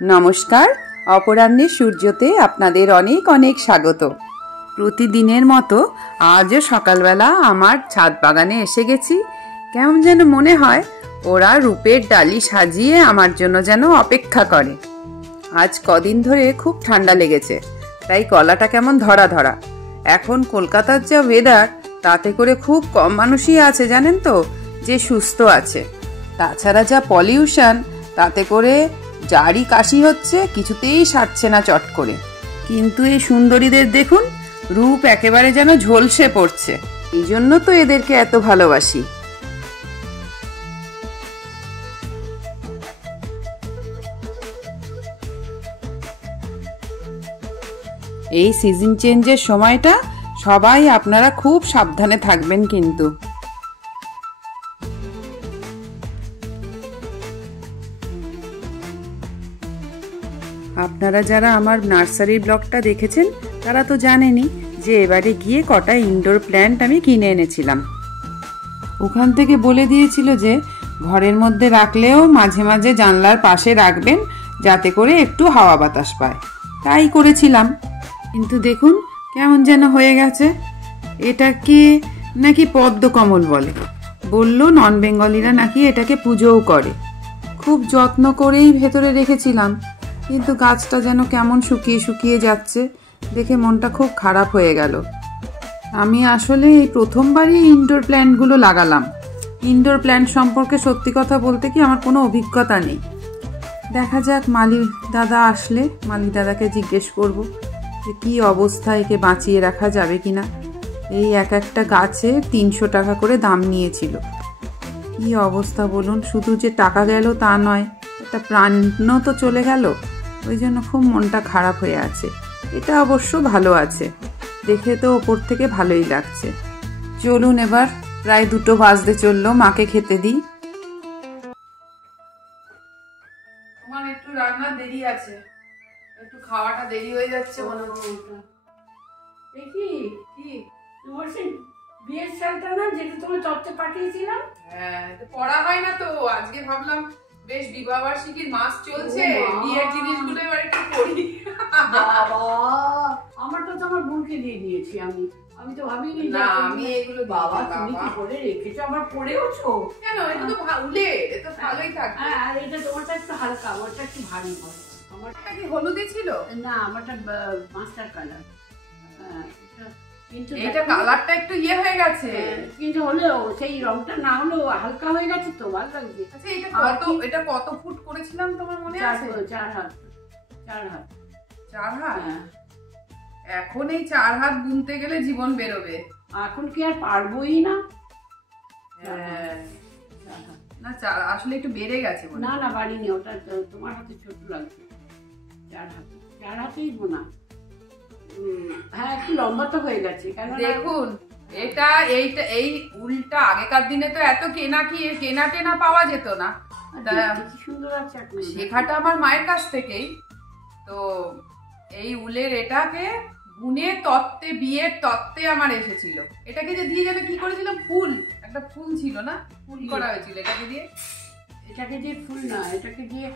নমস্কার, অপরাহ্নের সূর্যতে আপনাদের অনেক অনেক স্বাগত। প্রতিদিনের মতো আজও সকালবেলা আমার ছাদ বাগানে এসে গেছি। কেমন যেন মনে হয় ওরা রূপের ডালি সাজিয়ে আমার জন্য যেন অপেক্ষা করে। আজ কদিন ধরে খুব ঠান্ডা লেগেছে, তাই গলাটা কেমন ধরা ধরা। এখন কলকাতার যা ওয়েদার, তাতে করে খুব কম মানুষই আছে জানেন তো যে সুস্থ আছে। তাছাড়া যা পলিউশন, তাতে করে যারই কাশি হচ্ছে কিছুতেই সারছে না চট করে। কিন্তু এই সুন্দরীদের দেখুন, রূপ একেবারে যেন ঝলসে পড়ছে। এই জন্য তো এদেরকে এত ভালোবাসি। এই সিজন চেঞ্জের সময়টা সবাই আপনারা খুব সাবধানে থাকবেন কিন্তু। আপনারা যারা আমার নার্সারির ব্লগটা দেখেছেন তারা তো জানেনই যে এবারে গিয়ে কটা ইনডোর প্ল্যান্ট আমি কিনে এনেছিলাম। ওখান থেকে বলে দিয়েছিল যে ঘরের মধ্যে রাখলেও মাঝে মাঝে জানলার পাশে রাখবেন, যাতে করে একটু হাওয়া বাতাস পায়। তাই করেছিলাম, কিন্তু দেখুন কেমন যেন হয়ে গেছে। এটাকে নাকি পদ্মকমল বলে, বলল নন বেঙ্গলিরা নাকি এটাকে পুজোও করে। খুব যত্ন করেই ভেতরে রেখেছিলাম, কিন্তু গাছটা যেন কেমন শুকিয়ে শুকিয়ে যাচ্ছে, দেখে মনটা খুব খারাপ হয়ে গেল। আমি আসলে এই প্রথমবারই ইনডোর প্ল্যান্টগুলো লাগালাম। ইনডোর প্ল্যান্ট সম্পর্কে সত্যি কথা বলতে কি আমার কোনো অভিজ্ঞতা নেই। দেখা যাক, মালি দাদা আসলে মালি দাদাকে জিজ্ঞেস করব যে কী অবস্থা, একে বাঁচিয়ে রাখা যাবে কি না। এই এক একটা গাছে 300 টাকা করে দাম নিয়েছিল। কী অবস্থা বলুন, শুধু যে টাকা গেল তা নয়, একটা প্রাণও তো চলে গেল। ওই জন্য খুব মনটা খারাপ হয়ে আছে। এটা অবশ্য ভালো আছে, দেখে তো ওপর থেকে ভালোই লাগছে। চলুন এবার, প্রায় 2টো বাজতে চললো, মাকে খেতে দিই। আমার একটু রান্না দেরি আছে, একটু খাওয়াটা দেরি হয়ে যাচ্ছে মনে হচ্ছে। কি তোমার সেই বিয়ের শালটা না, যেটা তুমি তত্ত্বে পাঠিয়েছিলাম? হ্যাঁ, পড়া হয় না তো আজকে ভাবলাম বেশ বিবাহবার্ষিকীর মাস চলছে, বিয়ের জিনিসগুলো এবার একটু পড়ি। বাবা, আমারটা তো আমার বোনকে দিয়ে দিয়েছি আমি। আমি তো ভাবিনি না, আমি এগুলো বাবা তুমি কি করে রেখেছো, আবার পড়েওছো কেন? এটা তো উলে, এটা তো ভালোই থাকবে। হ্যাঁ, আর এটা তোমারটা একটু হালকা, ওটা একটু ভারী হবে। আমারটা কি হলুদে ছিল? না, আমারটা মাস্টার কালার। কিন্তু এটা কালারটা একটু ইয়ে হয়ে গেছে, কিন্তু হলেও সেই রংটা না হলেও হালকা হয়ে গেছে তো, ভালো লাগছে। আচ্ছা, এটা কত ফুট করেছিলাম তোমার মনে আছে? 4 হাত। 4 হাত? এখন এই 4 হাত বুনতে গেলে জীবন বেরোবে। এখন কি আর পারবোই না। না, আসলে একটু বেড়ে গেছে। না না, বাড়িনি, ওটা তোমার হাতে ছোট লাগছে। 4 হাতেই বোনা। হ্যাঁ, একটু লম্বা তো হয়ে গেছে। কেন দেখুন, এই উলটা আগেকার দিনে তো এত কেনা টেনা পাওয়া যেত না। সুন্দর আছে। শেখাটা আমার মায়ের কাছ থেকেই তো। এই উলের এটাকে বুনে তত্ত্বে, বিয়ের তত্ত্বে আমার এসেছিল। এটাকে যে দিয়ে যেন কি করেছিলাম, একটা ফুল ছিল না, ফুল করা হয়েছিল এটাকে দিয়ে ফুল না, এটাকে দিয়ে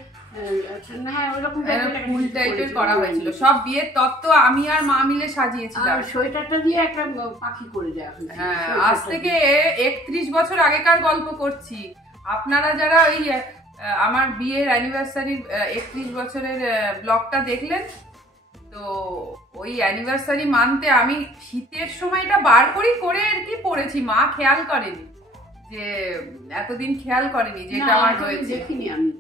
হ্যাঁ ওরকম ফুল টাইপের করা হয়েছিল। সব বিয়ের তত্ত্ব আমি আর মা মিলে সাজিয়েছিলাম। সোয়েটারটা দিয়ে একটা পাখি করে দেওয়া হয়েছে। হ্যাঁ, আজ থেকে 31 বছর আগেকার গল্প করছি। আপনারা যারা ওই আমার বিয়ের অ্যানিভার্সারি 31 বছরের ব্লগটা দেখলেন, তো ওই অ্যানিভার্সারি মানতে আমি শীতের সময়টা বার করে আর কি পড়েছি। মা খেয়াল করেনি, যে এতদিন খেয়াল করেনি যে এটা আমার হয়েছে। দেখিনি আমি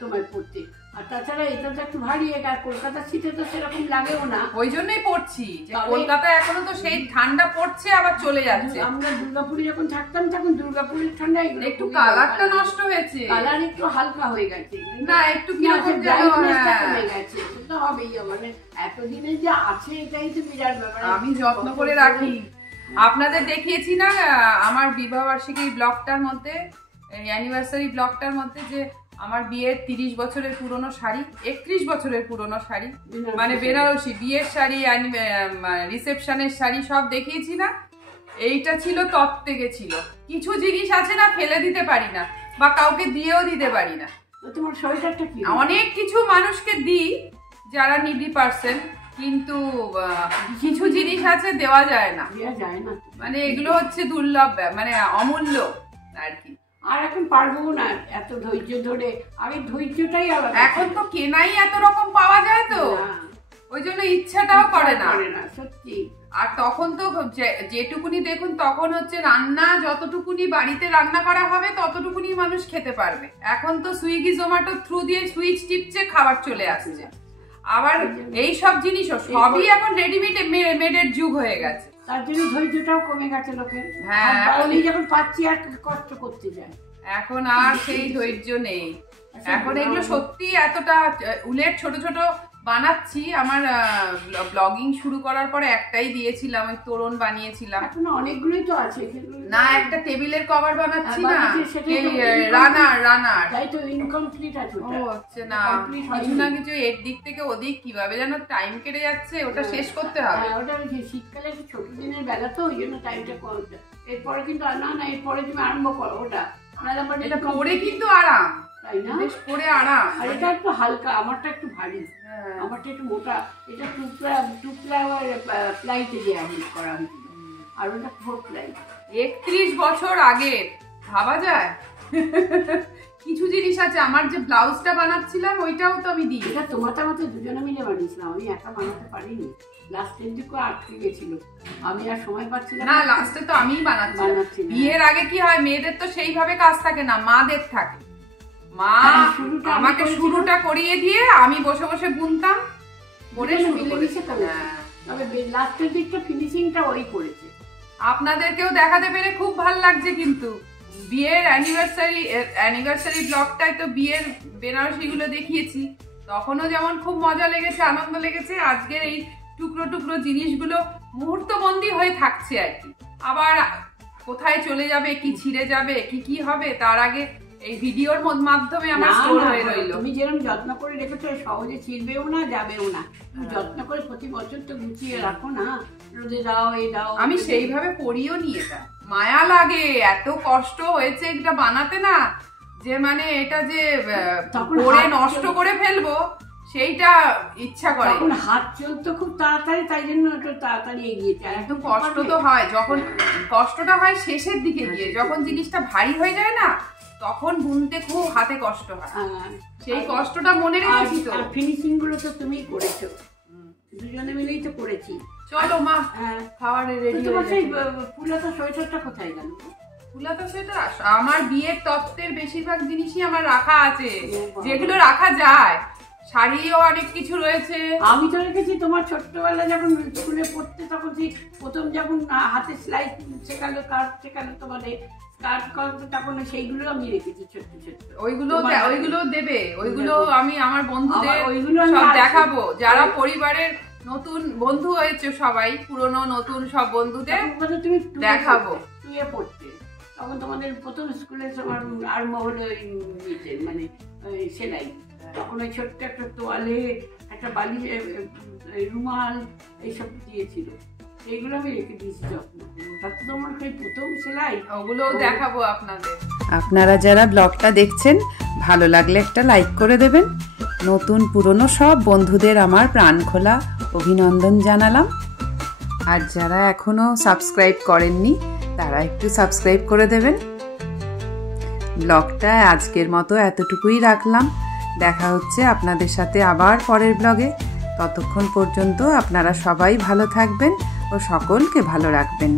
তোমায় পড়তে। আর তাছাড়া এটা তো একটু ভারী, এটা কলকাতার শীতে তো সেরকম লাগেও না, ওই জন্যই পড়ছি যে কলকাতায় এখনো তো সেই ঠান্ডা পড়ছে, আবার চলে যাচ্ছে। আমরা দুর্গাপুরে যখন থাকতাম তখন দুর্গাপুরের ঠান্ডা একটু কালারটা নষ্ট হয়েছে, কালার একটু হালকা হয়ে গেছে। না, একটু কিরকম কমে গেছে, সেটা হবেই। মানে এতদিনে যে আছে এটাই তো বিরাট ব্যাপার। আমি যত্ন করে রাখি। আপনাদের দেখিয়েছি না আমার বিবাহবার্ষিকী ব্লগটার মধ্যে, অ্যানিভার্সারি ব্লগটার মধ্যে, যে আমার বিয়ের 30 বছরের পুরনো শাড়ি, 31 বছরের পুরনো শাড়ি, মানে বেনারসি বিয়ের শাড়ি, রিসেপশনের শাড়ি সব দেখিয়েছি না। এইটা ছিল তত্ত্বে গেছিল। কিছু জিনিস আছে না, ফেলে দিতে পারি না বা কাউকে দিয়েও দিতে পারি না। তোমার সোয়েটারটা কি? অনেক কিছু মানুষকে দিই যারা নিডি পার্সন, কিন্তু কিছু জিনিস আছে দেওয়া যায় না, মানে এগুলো হচ্ছে দুর্লভ, মানে অমূল্য আর কি। আর এখন পারবো না এত ধৈর্য ধরে, আগে ধৈর্যটাই আলাদা। এখন তো কেনাই এত রকম পাওয়া যায়, তো ওই জন্য ইচ্ছাটাও করে না সত্যি। আর তখন তো যেটুকুনি দেখুন, তখন হচ্ছে রান্না যতটুকুনি বাড়িতে রান্না করা হবে ততটুকুনি মানুষ খেতে পারবে। এখন তো সুইগি জোম্যাটো থ্রু দিয়ে সুইচ টিপছে, খাবার চলে আসছে। আবার এই সব জিনিসও সবই এখন রেডিমেড মেডের যুগ হয়ে গেছে, তার জন্য ধৈর্যটাও কমে গেছে লোকের। হ্যাঁ, আমি যখন পাচ্ছি আর কষ্ট করতে যায়, এখন আর সেই ধৈর্য নেই। এখন এগুলো সত্যি এতটা উলেট ছোট ছোট বানাচ্ছি। আমার ব্লগিং শুরু করার পরে একটাই দিয়েছিলাম, ওই তোরণ বানিয়েছিলাম। এখন অনেকগুলোই তো আছে না, একটা টেবিলের কভার বানাচ্ছি না, রানার তাই তো ইনকমপ্লিট আছে। ও হচ্ছে না, কিছু না কিছু এর দিক থেকে ওদিক কিভাবে যেন টাইম কেটে যাচ্ছে, ওটা শেষ করতে হবে। ওটা শীতকালে একটু ছোট দিনের বেলা তো, ওই জন্য টাইমটা কম। এরপরে কিন্তু না, এরপরে তুমি আরম্ভ করো ওটা, এটা পরে কিন্তু আরাম, তাই না? বেশ পরে আরাম। আর এটা একটু হালকা, আমারটা একটু ভারী, আমারটা একটু মোটা। এটা টুকরা প্লাইতে দেওয়া করা হয়েছিল, আর ওটা 4 প্লাই। 31 বছর আগে, ভাবা যায়? কিছু জিনিস আছে। আমার যে ব্লাউজটা বানাচ্ছিলাম ওইটাও তো আমি দিই। এটা তোমারটা মতো দুজনে মিলে বানিয়েছিলাম, আমি একা বানাতে পারিনি। লাস্টের দিকে আটকে গেছিল, আমি আর সময় পাচ্ছিলাম না। লাস্টে তো আমিই বানাচ্ছি। বিয়ের আগে কি হয়, মেয়েদের তো সেইভাবে কাজ থাকে না, মাদের থাকে। মা আমাকে শুরুটা করিয়ে দিয়ে আমি বসে বসে বুনতাম, বলে শুরু করেছি। তবে লাস্টের দিকটা ফিনিশিংটা ওই করেছে। আপনাদেরকেও দেখাতে পেরে খুব ভালো লাগছে। কিন্তু বিয়ের অ্যানিভার্সারি ব্লগটাই তো বিয়ের বেনারসিগুলো দেখিয়েছি, তখনও যেমন খুব মজা লেগেছে, আনন্দ লেগেছে। আজকের এই টুকরো টুকরো জিনিসগুলো মুহূর্তবন্দি হয়ে থাকছে আর কি। আবার কোথায় চলে যাবে, কি ছিঁড়ে যাবে, কি হবে, তার আগে এই ভিডিওর মাধ্যমে আমার স্টোর হয়ে রইল। তুমি যেরকম যত্ন করে রেখেছো, সহজে ছিঁড়বেও না, যাবেও না। যত্ন করে প্রতি বছর তো গুছিয়ে রাখো না, রোদে দাও, এই দাও। আমি সেইভাবে পরিও নি, এটা মায়া লাগে। এত কষ্ট হয়েছে এটা বানাতে না, যে মানে এটা যে পরে নষ্ট করে ফেলবো সেইটা ইচ্ছা করে। তখন হাত চলতো খুব তাড়াতাড়ি, তাই জন্য একটু তাড়াতাড়ি এগিয়ে যায়। একটু কষ্ট তো হয়, যখন কষ্টটা হয় শেষের দিকে গিয়ে, যখন জিনিসটা ভারী হয়ে যায় না, তখন বুনতে খুব হাতে কষ্ট হয়। সেই কষ্টটা মনে রেখেছি তো। ফিনিশিং গুলো তো তুমিই করেছো, দুজনে মিলেই তো করেছি। চলো মা, খাবারের রেডি হয়ে গেছে। ফুলতা সোয়েটারটা কোথায় গেল? ফুলতা সোয়েটার আমার বিয়ের তত্ত্বের বেশিরভাগ জিনিসই আমার রাখা আছে, যেগুলো রাখা যায়। শাড়িও অনেক কিছু রয়েছে। আমি তো রেখেছি তোমার ছোট্টবেলা যখন স্কুলে পড়তে, তখন সেই প্রথম যখন হাতে সেলাই শেখালো, কাট শেখালো তোমাদের, তখন সেইগুলো আমি রেখেছি ছোট্ট ছোট্ট। ওইগুলো দেবে, ওইগুলো আমি আমার বন্ধুদের সব দেখাবো, যারা পরিবারের নতুন বন্ধু হয়েছে সবাই, পুরনো নতুন সব বন্ধুদের তুমি দেখাবো। টুয়ে পড়তে, তখন তোমাদের প্রথম স্কুলে তোমার আরম্ভ হলো মানে সেলাই। তখন ওই ছোট্ট একটা তোয়ালে, একটা বালি, রুমাল, এইসব দিয়েছিল। এইগুলো আমি রেখে দিয়েছি যত্ন। তাতে তোমার সেই প্রথম সেলাই, ওগুলোও দেখাবো আপনাদের। আপনারা যারা ব্লগটা দেখছেন, ভালো লাগলে একটা লাইক করে দেবেন। নতুন পুরনো সব বন্ধুদের আমার প্রাণখোলা অভিনন্দন জানালাম। আর যারা এখনও সাবস্ক্রাইব করেননি, তারা একটু সাবস্ক্রাইব করে দেবেন। ব্লগটা আজকের মতো এতটুকুই রাখলাম। দেখা হচ্ছে আপনাদের সাথে আবার পরের ব্লগে। ততক্ষণ পর্যন্ত আপনারা সবাই ভালো থাকবেন ও সকলকে ভালো রাখবেন।